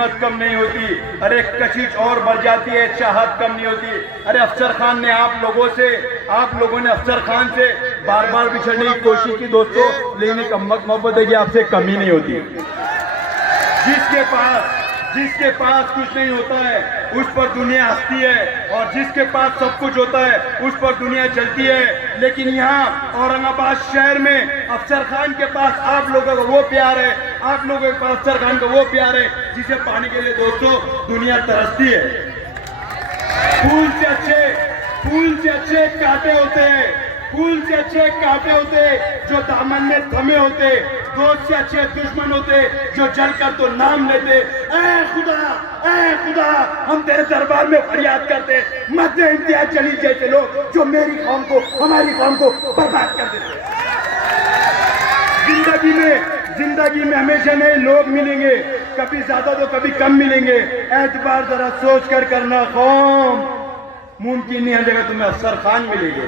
हिम्मत कम नहीं होती, अरे कशिश और बढ़ जाती है, चाहत कम नहीं होती। अरे अफसर खान ने आप लोगों ने अफसर खान से बार बार बिछड़ने की कोशिश की दोस्तों, लेकिन एक मोहब्बत है कि आपसे कमी नहीं होती। जिसके पास कुछ नहीं होता है उस पर दुनिया हंसती है, और जिसके पास सब कुछ होता है उस पर दुनिया चलती है। लेकिन यहाँ औरंगाबाद शहर में अफसर खान के पास आप लोगों का वो प्यार है, आप लोगों के पास अफसर खान का वो प्यार है जिसे पाने के लिए दोस्तों दुनिया तरसती है। फूल से अच्छे कांटे होते हैं, फूल से अच्छे कांटे होते जो दामन में थमे होते, दोस्त से अच्छे दुश्मन होते जो जलकर तो नाम लेते। ऐ खुदा हम तेरे दरबार में फरियाद करते, मध्य इम्तियाज जलील जैसे लोग जो मेरी कौम को, हमारी कौम को बर्बाद कर देते। जिंदगी में हमेशा नए लोग मिलेंगे, कभी ज्यादा तो कभी कम मिलेंगे। एतबार जरा सोच कर करना कौम, मुमकिन नहीं हर जगह तुम्हें अफसर खान मिलेंगे।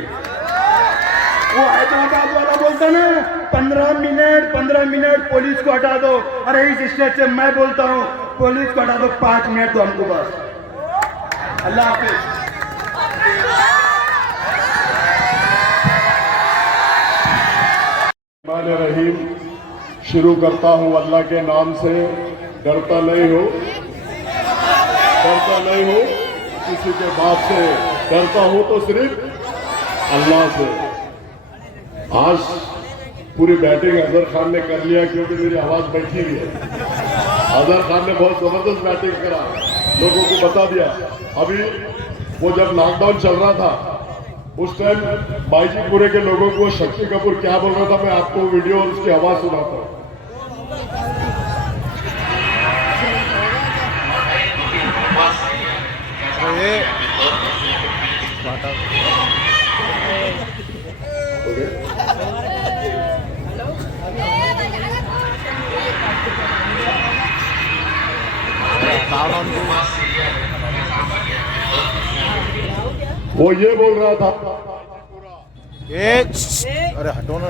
वो हैदराबाद वाला बोलता ना 15 मिनट पुलिस को हटा दो, अरे इस स्टेट से मैं बोलता हूँ पुलिस को हटा दो 5 मिनट तो हमको बस। अल्लाह हाफिज। रहीम शुरू करता हूँ अल्लाह के नाम से। डरता नहीं हो किसी के बाप से, डरता हूँ तो सिर्फ अल्लाह से। आज पूरी बैटिंग अजहर खान ने कर लिया क्योंकि मेरी आवाज बैठी हुई है। अजहर खान ने बहुत जबरदस्त बैटिंग करा, लोगों को बता दिया। अभी वो जब लॉकडाउन चल रहा था उस टाइम बाईजीपुरे के लोगों को शक्ति कपूर क्या बोल रहा था, मैं आपको वीडियो और उसकी आवाज सुनाता हूँ। वो ये बोल रहा था, अरे हटो ना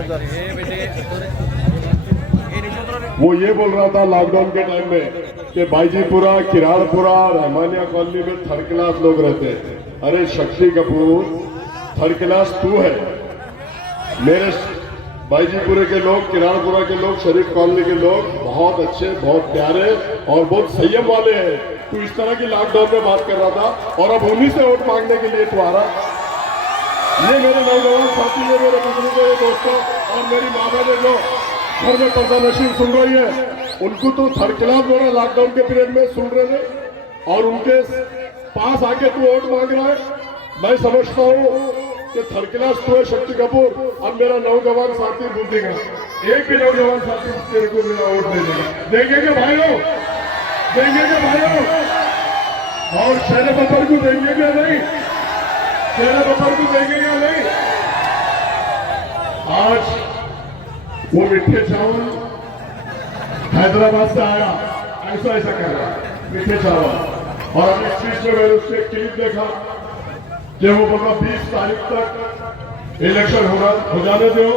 वो ये बोल रहा था लॉकडाउन के टाइम में कि बाईजीपुरा, किराड़पुरा, रहमानिया कॉलोनी में थर्ड क्लास लोग रहते हैं। अरे शक्ति कपूर, थर्ड क्लास तू है। मेरे बाईजीपुरे के लोग, किराड़पुरा के लोग, शरीफ कॉलोनी के लोग बहुत अच्छे, बहुत प्यारे और बहुत संयम वाले हैं। तू इस तरह की लॉकडाउन में बात कर रहा था और अब उन्हीं से वोट मांगने के लिए तू आ रहा। ये मेरे नौजवान साथी है, मेरे बुजुर्गों, दोस्तों और मेरी माँ बहने जो घर में पर्दा नशीन सुन रही है, उनको तो थर्ड क्लास बोला लॉकडाउन के पीरियड में सुन रहे थे और उनके पास आके तू वोट मांग रहा है। मैं समझता हूँ कि थर्ड क्लास तू है शक्ति कपूर। अब मेरा नौजवान साथी पूछेगा, एक भी नौजवान साथी तेरे को मेरा वोट दे देगा। देंगे क्या भाइयों, देंगे क्या भाइयों? और शेर बब्बर को देंगे क्या नहीं, शेर बब्बर को देंगे क्या नहीं? आज वो मिठे चावल हैदराबाद से आया, ऐसा कर रहा मिठे चावल। और अभी इस बीच में मैंने उससे क्लिप देखा कि वो बोला 20 तारीख तक इलेक्शन हो जाने दो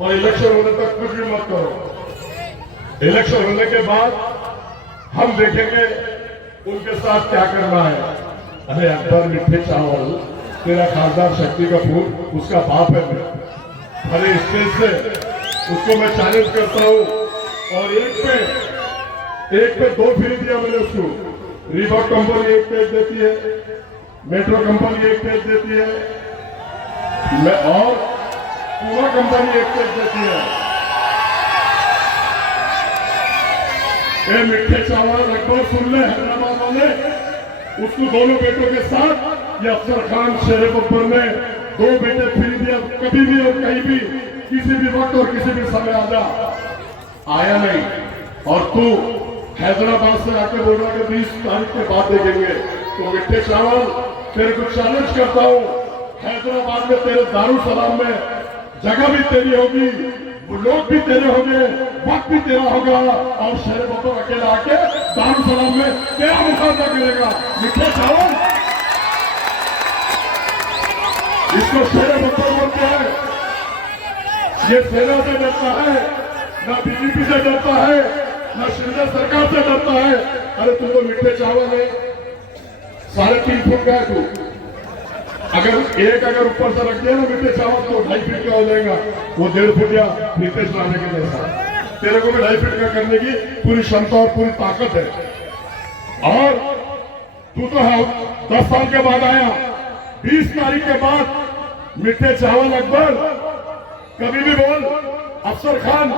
और इलेक्शन होने तक कुछ भी मत करो। इलेक्शन होने के बाद हम देखेंगे उनके साथ क्या करना है। अरे अकबर मिठे चावल, तेरा खासदार शक्ति कपूर उसका बाप है। अरे स्टेज से उसको मैं चैलेंज करता हूं और एक पे 2 फ्री दिया मैंने उसको। रीबॉक कंपनी 1 पेज देती है, मेट्रो कंपनी 1 पेज देती है, और पूरा कंपनी 1 पेज देती है। ये मिठे चावल अकबर सुन ले, हैदराबाद वाले, उसको दोनों बेटों के साथ ये अफसर खान शेर बब्बर ने 2 बेटे फ्री दिया। कभी भी और कहीं भी किसी भी वक्त और किसी भी समय आया नहीं। और तू हैदराबाद से आके बोल रहा कि 20 तारीख के बाद देखेंगे। तो मिठे चावल तेरे को चैलेंज करता हूँ, हैदराबाद में तेरे दारुसलाम में जगह भी तेरी होगी, लोग भी तेरे होंगे, वक्त भी तेरा होगा। और शेर बब्बर अकेला आके दारुसलाम में क्या मुकाबला करेगा? मिठे चावल, इसको शेर बब्बर बोलते हैं। ये सेना से डरता है, ना बीजेपी से डरता है, ना शिंदे सरकार से डरता है। अरे तुमको मीठे चावल है 3.5 फुट का है तू, अगर ऊपर से रख दिया ना मीठे चावल तो 2.5 फीट का हो जाएगा, वो 1.5 फुट या नीतीश राणे के जैसा। तेरे को भी 2.5 फीट का करने की पूरी क्षमता और पूरी ताकत है। और तू तो है 10 साल के बाद आया, 20 तारीख के बाद मीठे चावल अकबर कभी भी बोल, अफसर खान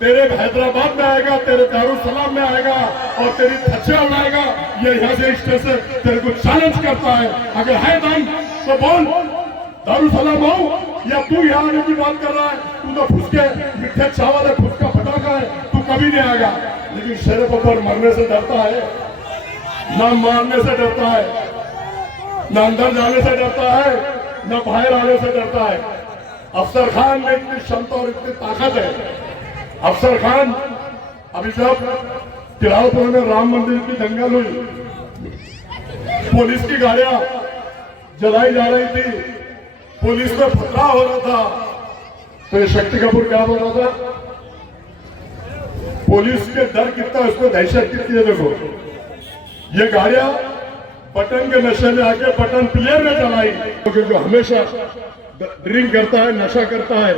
तेरे हैदराबाद में आएगा, तेरे दारुसलाम में आएगा और तेरी धज्जियां उड़ाएगा। ये यहाँ से स्टेज से तेरे को चैलेंज करता है, अगर है दम तो बोल दारुसलाम आओ, या तू यहाँ आने की बात कर रहा है? तू तो फुसके मीठे चावल है, फुसका फटाका है, तू कभी नहीं आएगा। लेकिन शेर बब्बर मरने से डरता है, ना मारने से डरता है, ना अंदर जाने से डरता है, ना बाहर आने से डरता है। अफसर खान में इतनी क्षमता और इतनी ताकत है। अफसर खान अभी जब किराड़पुर में राम मंदिर की दंगल हुई, पुलिस की गाड़ियां जलाई जा रही थी, पुलिस में पथराव हो रहा था, तो ये शक्ति कपूर क्या बोल रहा था? पुलिस के डर कितना है, उसमें दहशत कितनी है। देखो ये गाड़ियां बटन के नशे में आके बटन प्लेयर में चलाई, क्योंकि जो हमेशा ड्रिंक करता है, नशा करता है,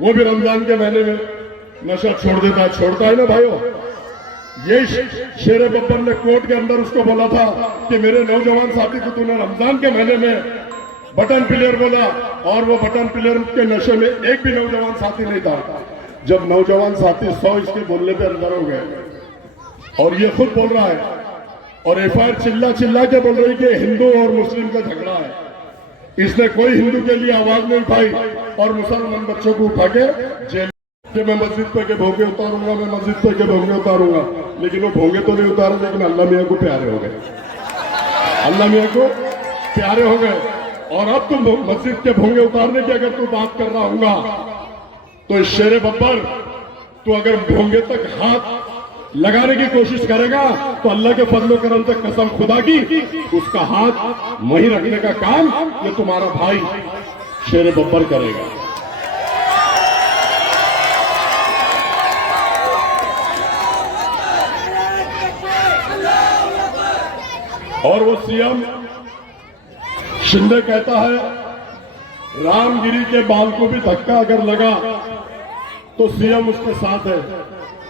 वो भी रमजान के महीने में नशा छोड़ता है ना भाइयों। ये शेर बब्बर ने कोर्ट के अंदर उसको बोला था कि मेरे नौजवान साथी को तूने रमजान के महीने में बटन प्लेयर बोला, और वो बटन प्लेयर के नशे में एक भी नौजवान साथी नहीं था। जब नौजवान साथी 100 इसके बोलने पे अंदर हो गए, और ये खुद बोल रहा है, और एफआईआर चिल्ला के बोल रही कि हिंदू और मुस्लिम का झगड़ा है। इसने कोई हिंदू के लिए आवाज नहीं उठाई और मुसलमान बच्चों को उठा के जेल कि मैं मस्जिद पे के भोंगे उतारूंगा, मैं मस्जिद पे के भोंगे उतारूंगा। लेकिन वो भोंगे तो नहीं उतारे, लेकिन अल्लाह मियाँ को प्यारे हो गए, अल्लाह मियाँ को प्यारे हो गए। और अब तुम मस्जिद के भोंगे उतारने की अगर तू बात कर रहा होगा, तो इस शेर बब्बर तू अगर भोंगे तक हाथ लगाने की कोशिश करेगा तो अल्लाह के फजलो करम से कसम खुदा की उसका हाथ वहीं रखने का काम ये तुम्हारा भाई शेर बब्बर करेगा। और वो सीएम शिंदे कहता है रामगिरी के बाल को भी धक्का अगर लगा तो सीएम उसके साथ है।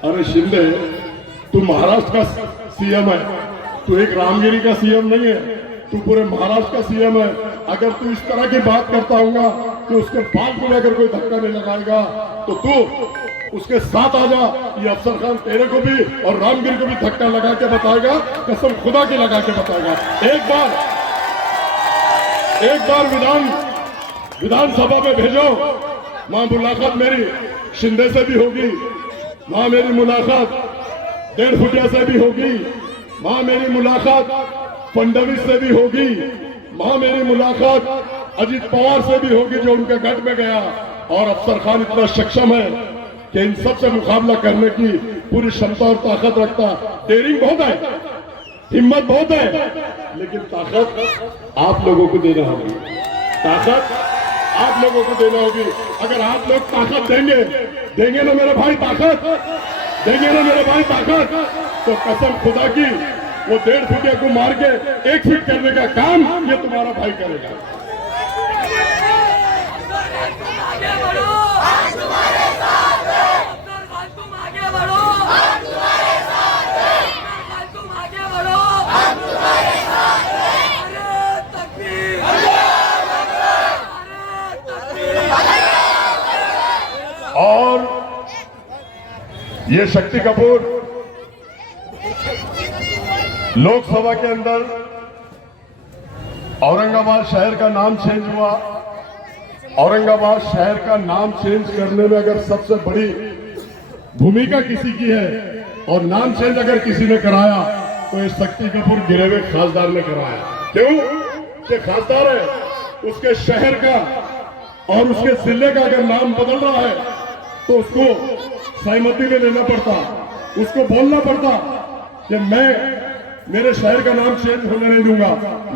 अरे शिंदे, तू महाराष्ट्र का सीएम है, तू एक रामगिरी का सीएम नहीं है, तू पूरे महाराष्ट्र का सीएम है। अगर तू इस तरह की बात करता होगा कि उसके बाल को अगर कोई धक्का नहीं लगाएगा तो तू उसके साथ आ जा। ये अफसर खान तेरे को भी और रामगिरी को भी धक्का लगा के बताएगा, कसम खुदा की लगा के बताएगा। एक बार विधानसभा में भेजो, वहां मुलाकात मेरी शिंदे से भी होगी, वहां मेरी मुलाकात 1.5 फुटिया से भी होगी, वहां मेरी मुलाकात फडणवीस से भी होगी, वहां मेरी मुलाकात अजित पवार से भी होगी जो उनके गढ़ में गया। और अफसर खान इतना सक्षम है कि इन सब से मुकाबला करने की पूरी क्षमता और ताकत रखता। डेयरिंग बहुत है, हिम्मत बहुत है, लेकिन ताकत आप लोगों को देना होगी, ताकत आप लोगों को देना होगी। अगर आप लोग ताकत देंगे ना मेरे भाई, ताकत देंगे ना मेरे भाई ताकत, तो कसम खुदा की वो 1.5 फुटिया को मार के 1 फीट करने का काम ये तुम्हारा भाई करेगा। और ये शक्ति कपूर लोकसभा के अंदर औरंगाबाद शहर का नाम चेंज हुआ। औरंगाबाद शहर का नाम चेंज करने में अगर सबसे बड़ी भूमिका किसी की है और नाम चेंज अगर किसी ने कराया तो ये शक्ति कपूर गिरे हुए खासदार ने कराया। क्यों? कि खासदार है, उसके शहर का और उसके जिले का अगर नाम बदल रहा है तो उसको सहमति में लेना पड़ता, उसको बोलना पड़ता कि मैं मेरे शहर का नाम चेंज होने नहीं दूंगा।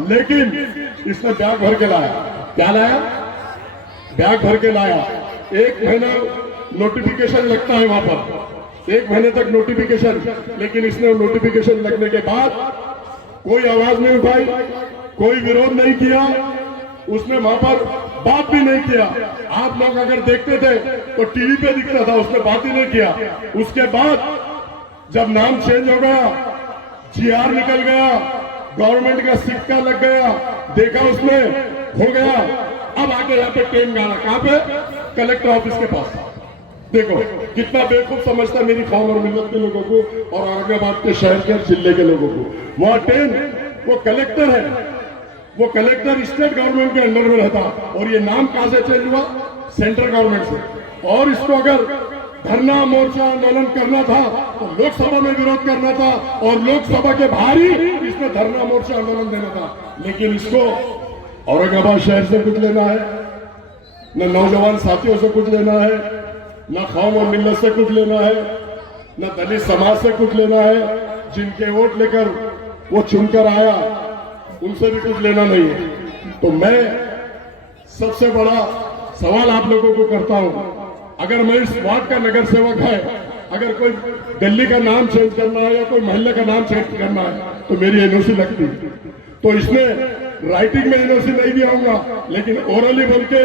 लेकिन इसने बैग भर के लाया। क्या लाया? बैग भर के लाया। 1 महीना नोटिफिकेशन लगता है वहां पर, 1 महीने तक नोटिफिकेशन, लेकिन इसने नोटिफिकेशन लगने के बाद कोई आवाज नहीं उठाई, कोई विरोध नहीं किया, उसने वहां पर बात भी नहीं किया। आप लोग अगर देखते थे तो टीवी पे दिखता था, उसने बात ही नहीं किया। उसके बाद जब नाम चेंज हो गया, जीआर निकल गया, गवर्नमेंट का सिक्का लग गया, देखा उसने हो गया, अब आके यहाँ पे ट्रेन गाना कहां पे, कलेक्टर ऑफिस के पास। देखो कितना बेवकूफ समझता मेरी कौम और मिल्लत के लोगों को और औरंगाबाद के शहर के जिले के लोगों को। वहां ट्रेन, वो कलेक्टर है, वो कलेक्टर स्टेट गवर्नमेंट के अंडर में रहता, और ये नाम कहां से चेंज हुआ, सेंट्रल गवर्नमेंट से। और इसको अगर धरना मोर्चा आंदोलन करना था तो लोकसभा में विरोध करना था, और लोकसभा के बाहर ही इसमें धरना मोर्चा आंदोलन देना था। लेकिन इसको औरंगाबाद शहर से कुछ लेना है, न नौजवान साथियों से कुछ लेना है, न कौम और मिल्लत से कुछ लेना है, न दलित समाज से कुछ लेना है। जिनके वोट लेकर वो चुनकर आया उनसे भी कुछ लेना नहीं है। तो मैं सबसे बड़ा सवाल आप लोगों को करता हूं, अगर मैं इस वार्ड का नगर सेवक है, अगर कोई गली का नाम चेंज करना है या कोई मोहल्ले का नाम चेंज करना है तो मेरी एनओसी लगती। तो इसने राइटिंग में एनओसी नहीं दिया होगा, लेकिन ओरली बोल के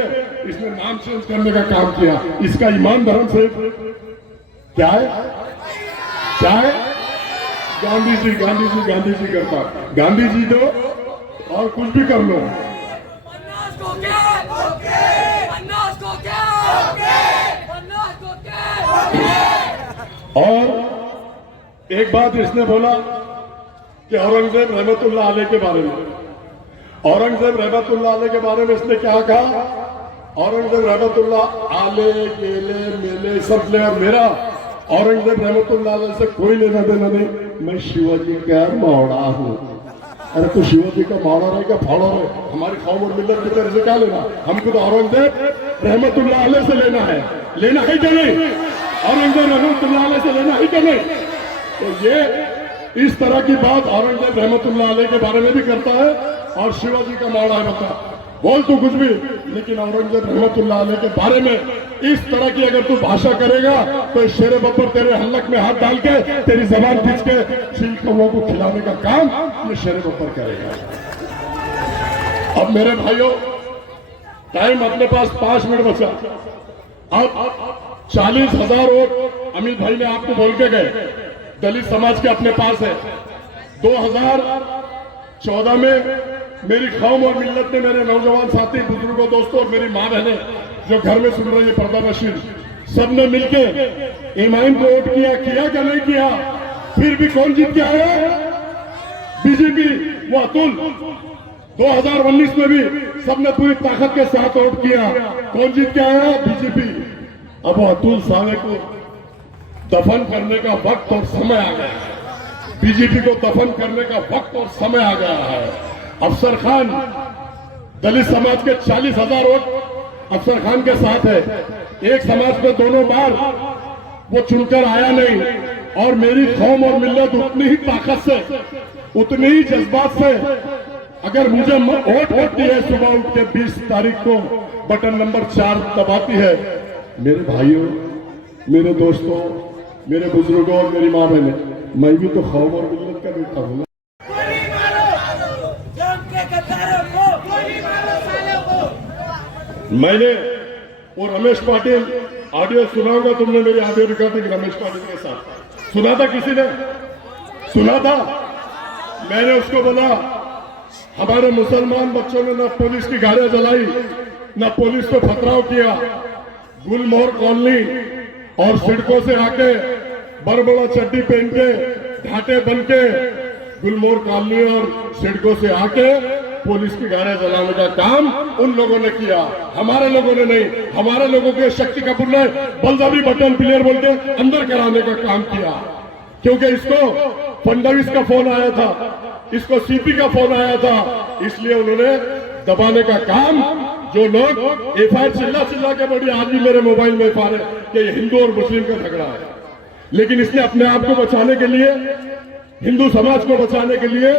इसने नाम चेंज करने का काम किया। इसका ईमान धर्म से क्या है, क्या है? गांधी जी गांधी जी गांधी जी करता, गांधी जी दो और कुछ भी कर लो। और एक बात इसने बोला कि औरंगजेब रहमतुल्लाह अलैह के बारे में, औरंगजेब रहमतुल्लाह अलैह के बारे में इसने क्या कहा, औरंगजेब रहमतुल्लाह आले गेले मेले सब ले, और मेरा औरंगजेब रहमतुल्लाह अलैह से कोई लेना देना नहीं, मैं शिवाजी का मौड़ा हूं। अरे तो शिवाजी का मौड़ा रहेगा, फाड़ा रहे, हमारी कौम और मिल्लत की तरह से क्या लेना, हमको तो औरंगजेब रहमतुल्लाह अलैह से लेना है, लेना है क्या नहीं, औरंगजेब रहमतुल्लाह अलैह से लेना है क्या नहीं। तो ये इस तरह की बात औरंगजेब रहमतुल्लाह अलैह के बारे में भी करता है, और शिवाजी का मौड़ा है, बता बोल तू कुछ भी, लेकिन औरंगजेब रहमतुल्लाह अलैह के बारे में इस तरह की अगर तू भाषा करेगा तो शेरे बब्बर तेरे हल्लक में हाथ डाल के तेरी जबान खींच के चील कौओं को खिलाने का काम ये शेरे बब्बर करेगा। अब मेरे भाइयों, टाइम अपने पास 5 मिनट बचा। अब 40,000 वोट अमित भाई ने आपको बोल के गए, दलित समाज के अपने पास है। 2014 में मेरी कौम और मिल्लत ने, मेरे नौजवान साथी, बुजुर्गों, दोस्तों और मेरी मां बहनें जो घर में सुन रही है, पर्दा नशीर, सबने मिलके इमाम को वोट किया क्या नहीं किया। फिर भी कौन जीत के आया, बीजेपी, वो अतुल। 2019 में भी सबने पूरी ताकत के साथ वोट किया, कौन जीत के आया, बीजेपी। अब वो अतुल साले को दफन करने का वक्त और समय आ गया है, बीजेपी को दफन करने का वक्त और समय आ गया है। अफसर खान, दलित समाज के 40,000 वोट अफसर खान के साथ है। एक समाज में दोनों बार वो चुनकर आया नहीं, और मेरी कौम और मिल्लत उतनी ही ताकत से, उतने ही जज्बात से अगर मुझे वोट देती है, सुबह उठ के 20 तारीख को बटन नंबर 4 दबाती है, मेरे भाइयों, मेरे दोस्तों, मेरे बुजुर्गों और मेरी मां बहने, मैं भी तो कौम और मिल्लत का बेटा हूं। मैंने वो रमेश पाटिल ऑडियो सुनाऊंगा, तुमने मेरी ऑडियो रिकॉर्डिंग रमेश पाटिल के साथ सुना था, किसी ने सुना था। मैंने उसको बोला, हमारे मुसलमान बच्चों ने न पुलिस की गाड़ियां जलाई, न पुलिस को पथराव किया। गुलमोहर कॉलोनी और सड़कों से आके बड़बड़ा चड्डी पहन के, घाटे बन के, गुलमोहर कॉलोनी और सड़कों से आके पुलिस की गाड़ियां जलाने का काम उन लोगों ने किया, हमारे लोगों ने नहीं। हमारे लोगों के शक्ति कपूर ने बलदावी बटन प्लेयर बोल के अंदर कराने का काम किया, क्योंकि इसको फडणवीस का फोन आया था, इसको सीपी का फोन आया था, इसलिए उन्होंने दबाने का काम। जो लोग एफआईआर चिल्ला के बड़ी, आज भी मेरे मोबाइल में एफआईआर है कि हिंदू और मुस्लिम का झगड़ा है, लेकिन इसने अपने आप को बचाने के लिए, हिंदू समाज को बचाने के लिए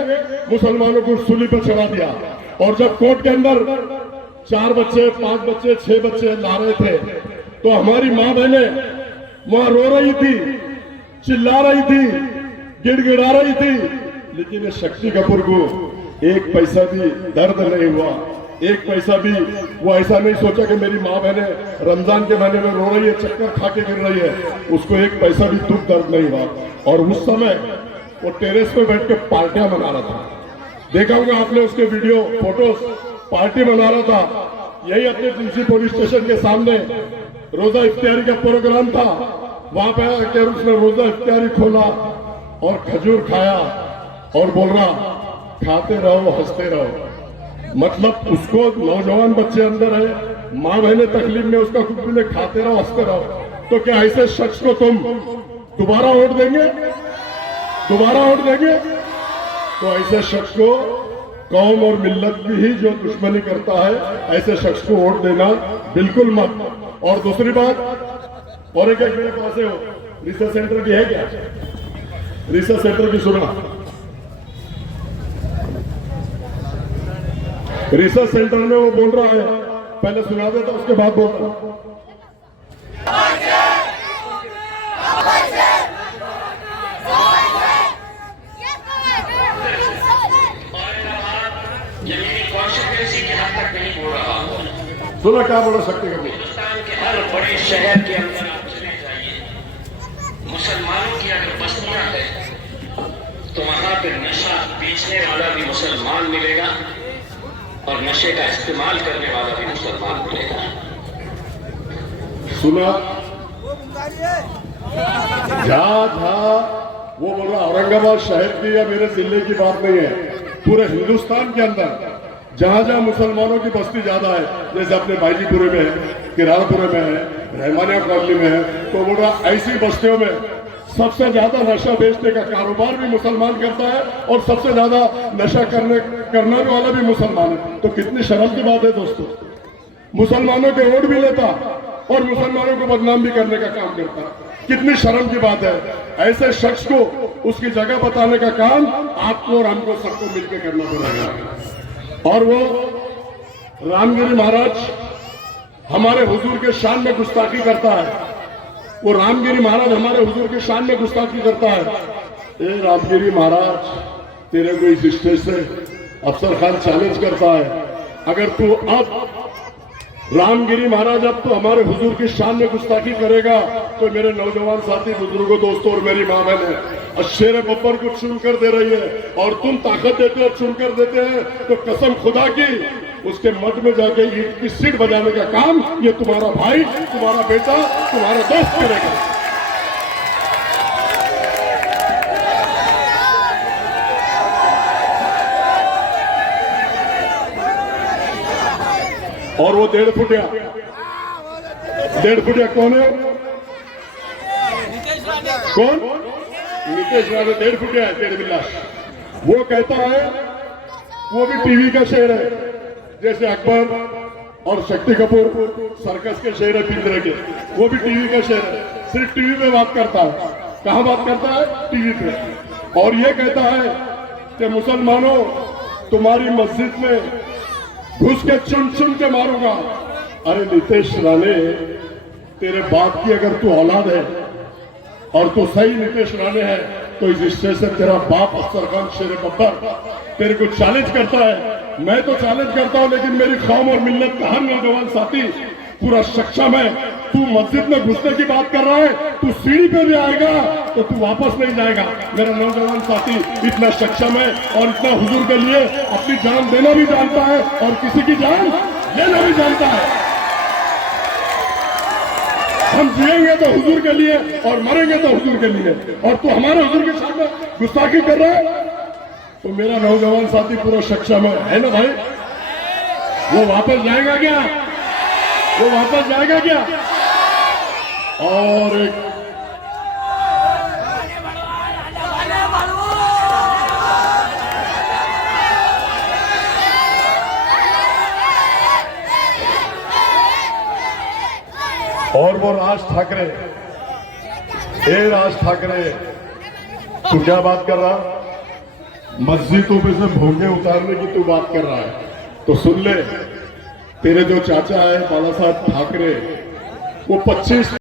मुसलमानों को सूली पर चढ़ा दिया। और जब कोर्ट के अंदर 4 बच्चे, 5 बच्चे, 6 बच्चे ला रहे थे, तो हमारी मां बहनें वहां रो रही थी चिल्ला रही थी, गिड़गिड़ा रही थी, लेकिन इस शक्ति कपूर को एक पैसा भी दर्द नहीं हुआ, एक पैसा भी वो ऐसा नहीं सोचा कि मेरी माँ बहने रमजान के महीने में रो रही है, चक्कर खा के गिर रही है, उसको एक पैसा भी दुख दर्द नहीं हुआ। और उस समय वो टेरेस पे बैठ के पार्टियां मना रहा था, देखा होगा आपने उसके वीडियो फोटोज, पार्टी मना रहा था। यही अपने तुलसी पुलिस स्टेशन के सामने रोजा इफ्तियारी का प्रोग्राम था, वहां पे आकर उसने रोजा इफ्तियारी खोला और खजूर खाया और बोल रहा खाते रहो हंसते रहो। मतलब उसको नौजवान बच्चे अंदर है, माँ बहने तकलीफ में, उसका कुछ भी खाते रहो हंसते रहो। तो क्या ऐसे शख्स को तुम दोबारा वोट देंगे? दोबारा वोट देंगे? तो ऐसे शख्स को कौम और मिल्लत की ही जो दुश्मनी करता है, ऐसे शख्स को वोट देना बिल्कुल मत। और दूसरी बात, और एक मेरे पास है, रिसर्च सेंटर की है क्या? रिसर्च सेंटर की सुना, रिसर्च सेंटर में वो बोल रहा है, पहले सुना देता उसके बाद बोल रहा हूं। सुना क्या बोला शक्ति कपूर? हिंदुस्तान के हर बड़े शहर के अंदर आप चले जाइए, मुसलमानों की अगर बस्तियां हैं तो वहां पे नशा बेचने वाला भी मुसलमान मिलेगा और नशे का इस्तेमाल करने वाला भी मुसलमान मिलेगा। सुना जहां था वो बोला, औरंगाबाद शहर की या मेरे जिले की बात नहीं है, पूरे हिंदुस्तान के अंदर जहां जहां मुसलमानों की बस्ती ज्यादा है, जैसे अपने बाईजीपुरे में है, किराड़पुरे में है, रहमानिया कॉलोनी में है, तो बोल रहा ऐसी बस्तियों में सबसे ज्यादा नशा बेचने का कारोबार भी मुसलमान करता है और सबसे ज्यादा नशा करने वाला भी मुसलमान है। तो कितनी शर्म की बात है दोस्तों, मुसलमानों के वोट भी लेता और मुसलमानों को बदनाम भी करने का काम करता, कितनी शर्म की बात है। ऐसे शख्स को उसकी जगह बताने का काम आपको और हमको सबको मिलकर करना पड़ेगा। और वो रामगिरी महाराज हमारे हुजूर के शान में गुस्ताखी करता है, वो रामगिरी महाराज हमारे हुजूर के शान में गुस्ताखी करता है। ए रामगिरी महाराज, तेरे को इस स्टेज से अफसर खान चैलेंज करता है, अगर तू अब रामगिरी महाराज अब तो हमारे हुजूर की शान में गुस्ताखी करेगा तो मेरे नौजवान साथी बुजुर्गों दोस्तों और मेरी माँ बहन शेर बब्बर को चुन कर दे रही है और तुम ताकत देते हो चुन कर देते हैं, तो कसम खुदा की उसके मठ में जाके ईंट की सीट बजाने का काम ये तुम्हारा भाई, तुम्हारा बेटा, तुम्हारा दोस्त करेगा। और वो 1.5 फुटिया कौन है? कौन? नीतीश राणे 1.5 फुटिया है, 1.5 बिल्ला। वो कहता है वो भी टीवी का शेर है, जैसे अकबर और शक्ति कपूर सर्कस के शेर है पिंजरे के, वो भी टीवी का शेर है, सिर्फ टीवी पे बात करता है। कहां बात करता है? टीवी पे। और ये कहता है कि मुसलमानों तुम्हारी मस्जिद में घुस के चुन चुन के मारूंगा। अरे नीतीश राणे, तेरे बाप की अगर तू औलाद है और तू सही नीतीश राणे है तो इस स्टेज से तेरा बाप अफसर खान शेर बब्बर तेरे को चैलेंज करता है। मैं तो चैलेंज करता हूं, लेकिन मेरी कौम और मिल्लत का हर नौजवान साथी पूरा सक्षम है। तू मस्जिद में घुसने की बात कर रहा है, तू सीढ़ी पे भी आएगा तो तू वापस नहीं जाएगा। मेरा नौजवान साथी इतना सक्षम है और इतना हुजूर के लिए अपनी जान देना भी जानता है और किसी की जान लेना भी जानता है। हम जिएंगे तो हुजूर के लिए और मरेंगे तो हुजूर के लिए, और तू हमारे हुजूर के सामने गुस्ताखी कर रहा है। तो मेरा नौजवान साथी पूरा सक्षम है ना भाई? वो वापस जाएगा क्या? वो वापस जाएगा क्या? और एक और वो राज ठाकरे, ए राज ठाकरे, तू क्या बात कर रहा? मस्जिदों पे से भोंगे उतारने की तू बात कर रहा है, तो सुन ले, तेरे जो चाचा है बाला साहब ठाकरे, वो 25